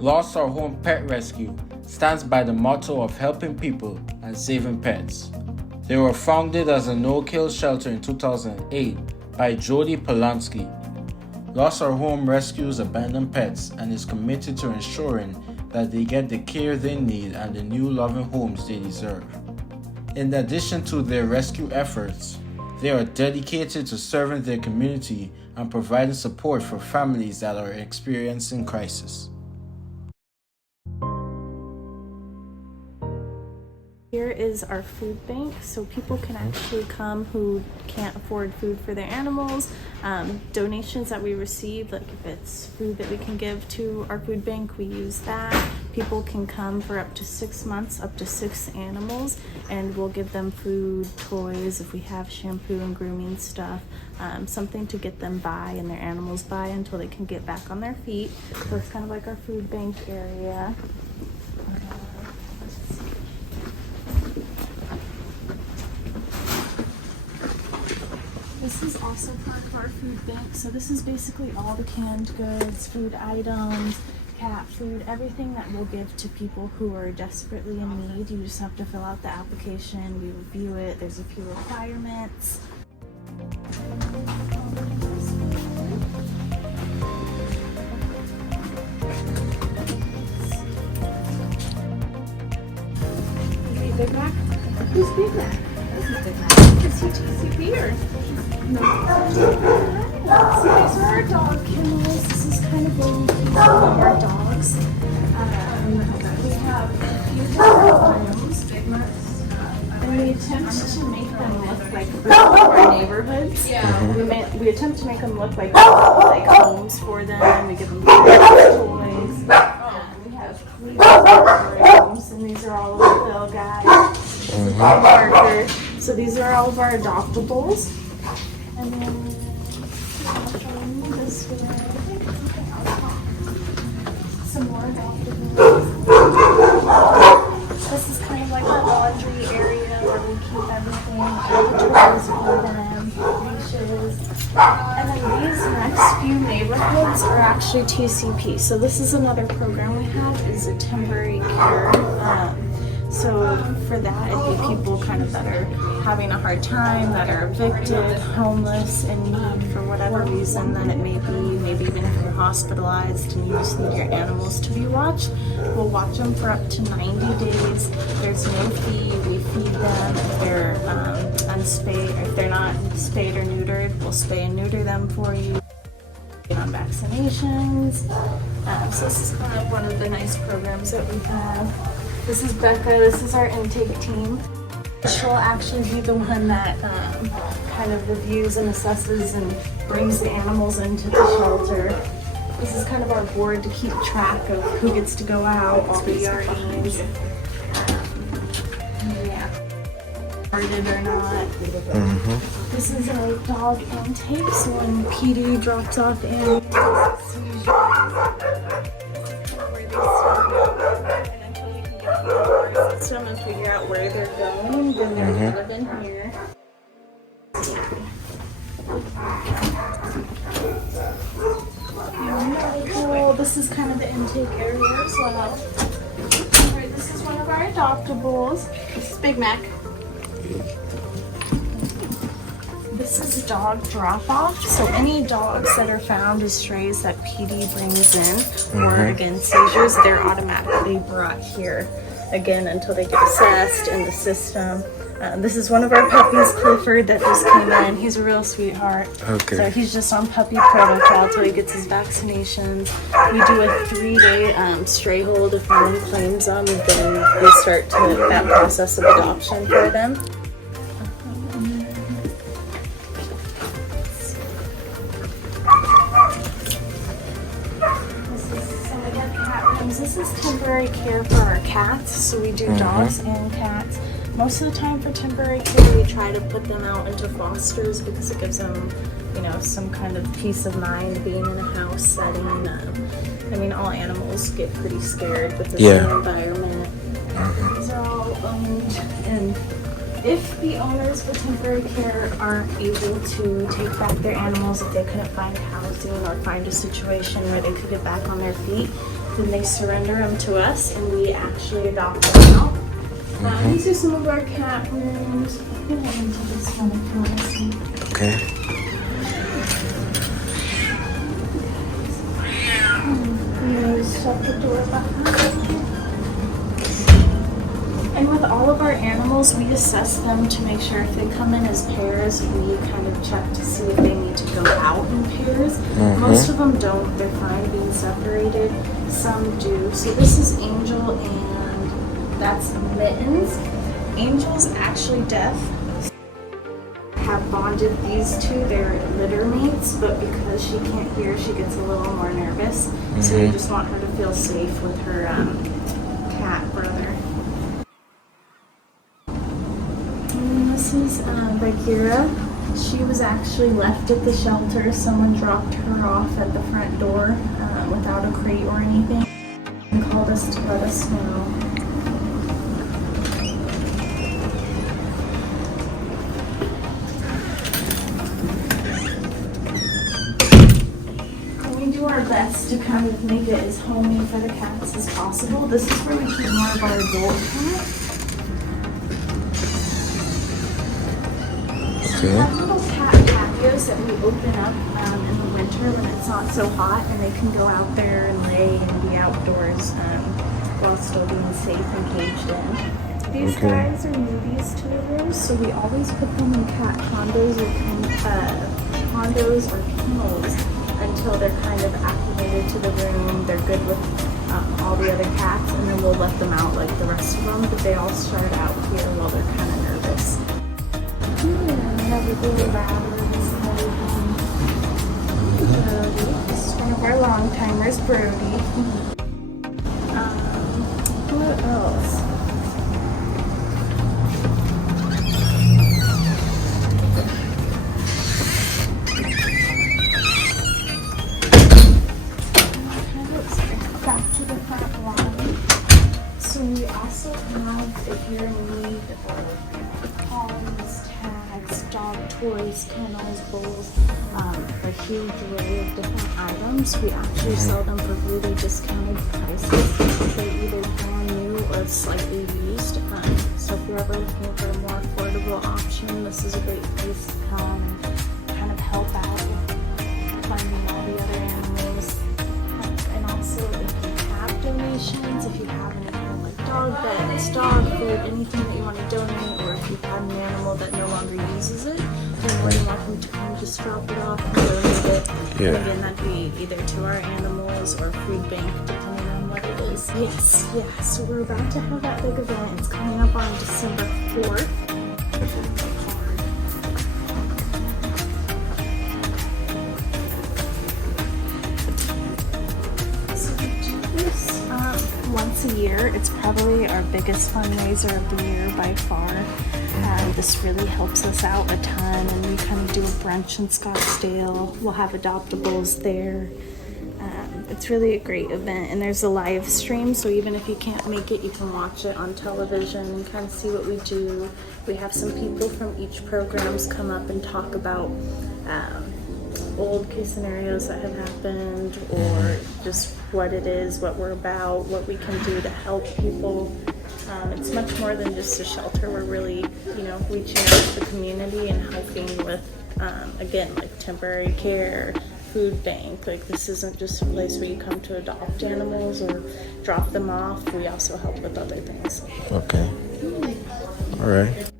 Lost Our Home Pet Rescue stands by the motto of helping people and saving pets. They were founded as a no-kill shelter in 2008 by Jody Polanski. Lost Our Home rescues abandoned pets and is committed to ensuring that they get the care they need and the new loving homes they deserve. In addition to their rescue efforts, they are dedicated to serving their community and providing support for families that are experiencing crisis. Here is our food bank, so people can actually come who can't afford food for their animals. Donations that we receive, like if it's food that we can give to our food bank, we use that. People can come for up to 6 months, up to 6 animals, and we'll give them food, toys, if we have shampoo and grooming stuff, something to get them by and their animals by until they can get back on their feet. So it's kind of like our food bank area. This is also part of our food bank. So this is basically all the canned goods, food items, cat food, everything that we'll give to people who are desperately in need. You just have to fill out the application, we review it, there's a few requirements. Big Mac? Who's Big Mac? This is Big Mac. Is he TCP or? No. So these are our dog kennels. This is kind of where we keep all of our dogs. We have a few different rooms, and we attempt to make them look like our neighborhoods. We attempt to make them look like homes for them. We give them toys. We have rooms, and these are all of the little guys. Marker. So these are all of our adoptables. And then this way, some more adoptables. This is kind of like our laundry area where we keep everything, all the toys for them, leashes. And then these next few neighborhoods are actually TCP. So this is another program we have, is a temporary care. So for that, it'd be people kind of that are having a hard time, that are evicted, homeless, in need for whatever reason that it may be, maybe even if you're hospitalized and you just need your animals to be watched. We'll watch them for up to 90 days. There's no fee. We feed them. If they're unspayed, or if they're not spayed or neutered, we'll spay and neuter them for you. Get on vaccinations. So this is kind of one of the nice programs that we have. This is Becca, this is our intake team. She'll actually be the one that kind of reviews and assesses and brings the animals into the shelter. This is kind of our board to keep track of who gets to go out, all the EREs. Started or not. This is our dog intake, so when PD drops off animals, this is usually where they start. System and figure out where they're going, then they're live in here. Medical, this is kind of the intake area as well. Alright, this is one of our adoptables. This is Big Mac. This is dog drop-off. So any dogs that are found as strays that PD brings in, or again seizures, they're automatically brought here again until they get assessed in the system. This is one of our puppies, Clifford, that just came in. He's a real sweetheart. Okay. So he's just on puppy protocol until he gets his vaccinations. We do a 3-day stray hold. If no one claims them, then we start that process of adoption for them. This is temporary care for our cats, so we do dogs and cats. Most of the time for temporary care, we try to put them out into fosters because it gives them, some kind of peace of mind being in a house setting. I mean, all animals get pretty scared with this new environment. These are all owned, and if the owners for temporary care aren't able to take back their animals, if they couldn't find housing or find a situation where they could get back on their feet, then they surrender them to us, and we actually adopt them out. These are some of our cat rooms. I'll go into this one if you want to see. Okay. Shut the door behind. And with all of our animals, we assess them to make sure if they come in as pairs, we kind of check to see if they need to go out in pairs. Most of them don't. They're fine being separated. Some do. So this is Angel and that's Mittens. Angel's actually deaf. Have bonded these two. They're litter mates, but because she can't hear, she gets a little more nervous. So we just want her to feel safe with her cat brother. And this is Bagheera. She was actually left at the shelter. Someone dropped her off at the front door without a crate or anything and called us to let us know. Our best to kind of make it as homey for the cats as possible. This is where we keep more of our adult cats. So we have little cat patios that we open up in the winter when it's not so hot, and they can go out there and lay and be outdoors while still being safe and caged in. These guys are newbies to the room, so we always put them in cat condos or kennels until they're kind of acclimated to the room, they're good with all the other cats, and then we'll let them out like the rest of them, but they all start out here while they're kind of nervous. We have a little rabbits and everything. This is one of our long timers, Brody. What else? We also have, if you're in need of toys, tags, dog toys, kennels, bowls, a huge array of different items. We actually sell them for really discounted prices. They're either brand new or slightly used. So if you're ever looking for a more affordable option, this is a great place to come and kind of help out with finding all the other animals. And also if you have donations, if you have any dog beds, dog food, anything that you want to donate, or if you've had an animal that no longer uses it, you're more than welcome to come just drop it off and donate it. And again, that'd be either to our animals or food bank, depending on what it is. Yes, yeah, so we're about to have that big event. It's coming up on December 4th. Once a year. It's probably our biggest fundraiser of the year by far. This really helps us out a ton, and we kind of do a brunch in Scottsdale. We'll have adoptables there. It's really a great event, and there's a live stream, so even if you can't make it, you can watch it on television and kind of see what we do. We have some people from each programs come up and talk about old case scenarios that have happened, or just what it is, what we're about, what we can do to help people. It's much more than just a shelter. We're really, reaching out to the community and helping with, again, like temporary care, food bank. Like, this isn't just a place where you come to adopt animals or drop them off. We also help with other things. Okay. All right.